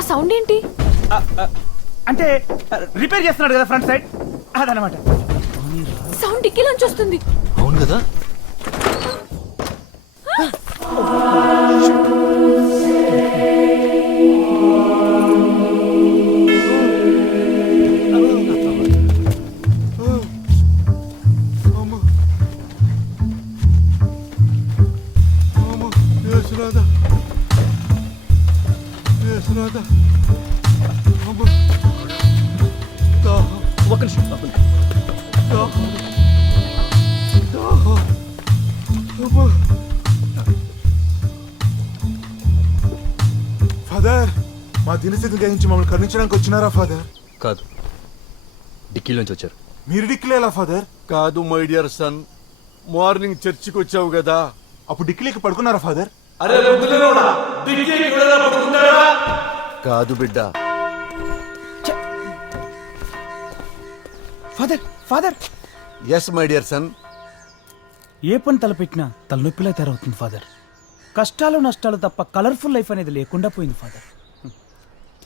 ఆ సౌండ్ ఏంటి? అంటే రిపేర్ చేస్తున్నాడు కదా ఫ్రంట్ సైడ్, అదనమాట. సౌండ్ డిక్కీలోంచి వస్తుంది. అవును కదా. ఒక్క నిమిషం. ఫాదర్, మా దినస్థితి గ్రహించి మమ్మల్ని కరుణించడానికి వచ్చినారా ఫాదర్? కాదు, డిక్కీలోంచి వచ్చారు. మీరు డిక్కిలేలా ఫాదర్? కాదు మై డియర్ సన్, మార్నింగ్ చర్చికి వచ్చావు కదా. అప్పుడు డిక్కిలేకి పడుకున్నారా ఫాదర్? అరే కాదు బిడ్డ, father father, yes my dear son. ఏ పని తలపెట్టినా తలనొప్పిలా తయారవుతుంది ఫాదర్. కష్టాలు నష్టాలు తప్ప కలర్ఫుల్ లైఫ్ అనేది లేకుండా పోయింది ఫాదర్.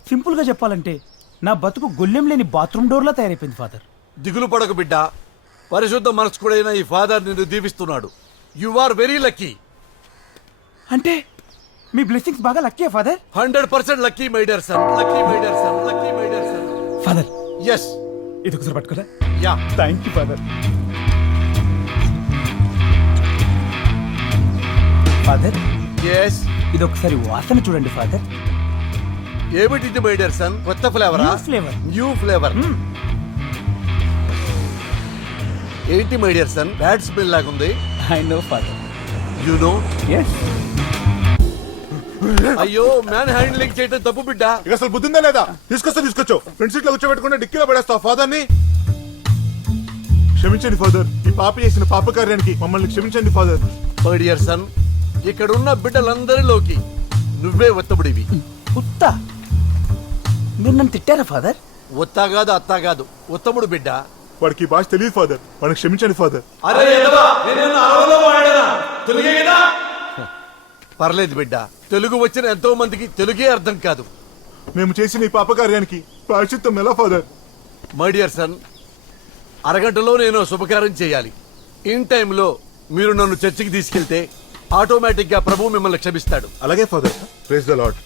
సింపుల్గా చెప్పాలంటే నా బతుకు గొల్లెం లేని బాత్రూమ్ డోర్లా తయారైపోయింది ఫాదర్. దిగులు పడకు బిడ్డ, పరిశుద్ధ మనస్కుడైన ఈ ఫాదర్ నిన్ను దీవిస్తున్నాడు. You are very lucky. అంటే మీ బ్లెస్సింగ్స్ బాగా lucky father. 100% lucky my dear son. Lucky my dear son. Lucky my dear son. Father, yes, ఇది ఒకసారి పట్టుకోరా. Yeah, thank you father. Father, yes. ఇది ఒకసారి వాసన చూడండి ఫాదర్. ఏమిటిది మై డియర్ సన్? కొత్త ఫ్లేవరా? New flavor. New flavour. ఏంటి my dear son, bad smell లాగుంది. I know father. You know. Yes. అయ్యో, మ్యాన్ హ్యాండ్లింగ్ చేయటం తప్పు బిడ్డ. ఇక అసలు బుద్ధి ఉందా లేదా? తీసుకొచ్చు ఫ్రంట్ సీట్ లో కూర్చోబెట్టుకుంటే డిక్కీలో పడేస్తావు ఫాదర్ ని. క్షమించండి ఫాదర్, ఈ పాప చేసిన పాప కార్యానికి మమ్మల్ని క్షమించండి ఫాదర్. మై డియర్ సన్, ఇక్కడున్న బిడ్డలందరిలోకి నువ్వే ఉత్తముడివి. ఉత్తా? మీరు నన్ను తిట్టారా ఫాదర్? ఉత్తా కాదు, అత్తా కాదు, ఉత్తముడు బిడ్డ. వాడికి ఈ భాష తెలియదు ఫాదర్, వాడిని క్షమించండి ఫాదర్. పర్లేదు బిడ్డ, తెలుగు వచ్చిన ఎంతో మందికి తెలుగే అర్థం కాదు. మేము చేసిన ఈ పాప కార్యానికి ప్రాయశ్చిత్తం ఎలా ఫాదర్? మై డియర్ సన్, అరగంటలో నేను శుభకార్యం చేయాలి. ఇన్ టైంలో మీరు నన్ను చర్చికి తీసుకెళ్తే ఆటోమేటిక్ గా ప్రభు మిమ్మల్ని క్షమిస్తాడు. అలాగే ఫాదర్. Praise the lord.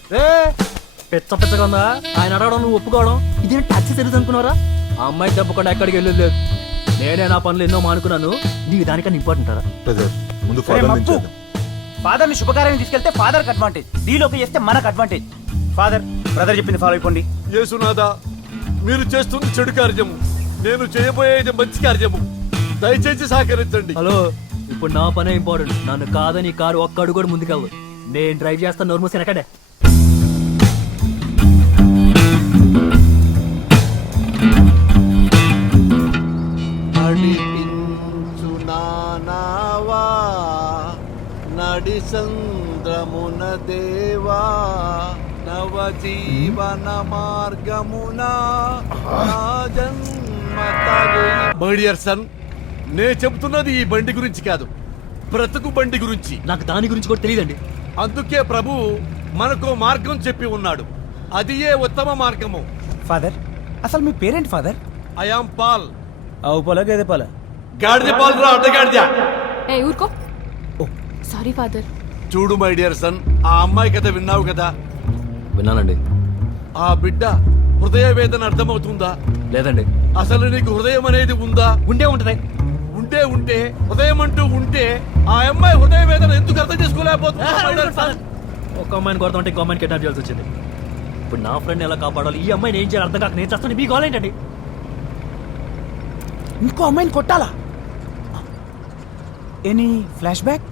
పెచ్చగా ఉందా ఆయన అడగడం, నువ్వు ఒప్పుకోవడం? ఇదేం టాక్సీ సర్వీస్ అనుకున్నారా? ఆ అమ్మాయి తప్పకుండా ఎక్కడికి వెళ్ళలేదు. నేనే నా పనులు ఎన్నో మానుకున్నాను, నీకు దానికన్నా ఇంపార్టెంట్ రా. బ్రదర్, ముందు ఫాదర్ నుంచి చేద్దాం. ఫాదర్ ని శుభకార్యం తీసుకెళ్తే ఫాదర్ కి అడ్వాంటేజ్, డీలోకి చేస్తే మనకు అడ్వాంటేజ్. ఫాదర్, బ్రదర్ చెప్పింది ఫాలో అయిపోండి. యేసునాథా, మీరు చేస్తుంది చెడు కార్యము, నేను చేయబోయేది మంచి కార్యము. దయచేసి సహకరించండి. హలో, ఇప్పుడు నా పనే ఇంపార్టెంట్. నన్ను కాదని కారు ఒక్క అడుగు కూడా ముందుకెళ్ళదు. నేను డ్రైవ్ చేస్తాను, నోరు మూసి వెనకడే. నడి సంద్రమున దేవా, నవ జీవన మార్గమున మై డియర్ సన్, నే చెబుతున్నది ఈ బండి గురించి కాదు, బ్రతుకు బండి గురించి. నాకు దాని గురించి కూడా తెలియదండి. అందుకే ప్రభు మనకు మార్గం చెప్పి ఉన్నాడు, అది ఏ ఉత్తమ మార్గము. ఫాదర్, అసలు మీ పేరేంటి ఫాదర్? I am Paul. ఆవు పాల గేదె పాల? గాడిద పాల్ రా, అడ్డగాడిద. ఏ ఊరుకో. Sorry father. చూడు మై డియర్ సన్, ఆ అమ్మాయి కథ విన్నావు కదా? విన్నానండి. ఆ బిడ్డ హృదయ వేదన అర్థమవుతుందా? లేదండి. అసలు నీకు హృదయం అనేది ఉందా? ఉండే ఉంటది. ఉంటే హృదయం అంటూ ఉంటే ఆ అమ్మాయి హృదయ వేదన ఎందుకు అర్థం చేసుకోలేకపోతుందా? ఒక అమ్మాయిని కొడతామంటే ఇంకో అమ్మాయిని కిడ్నాప్ చేయాల్సి వచ్చింది. ఇప్పుడు నా ఫ్రెండ్ ఎలా కాపాడాలి, ఈ అమ్మాయిని ఏం చేయాలి అర్థం కాక నేను చేస్తాను. మీకు ఏంటండి? ఇంకో అమ్మాయిని కొట్టాలా? Any flash back?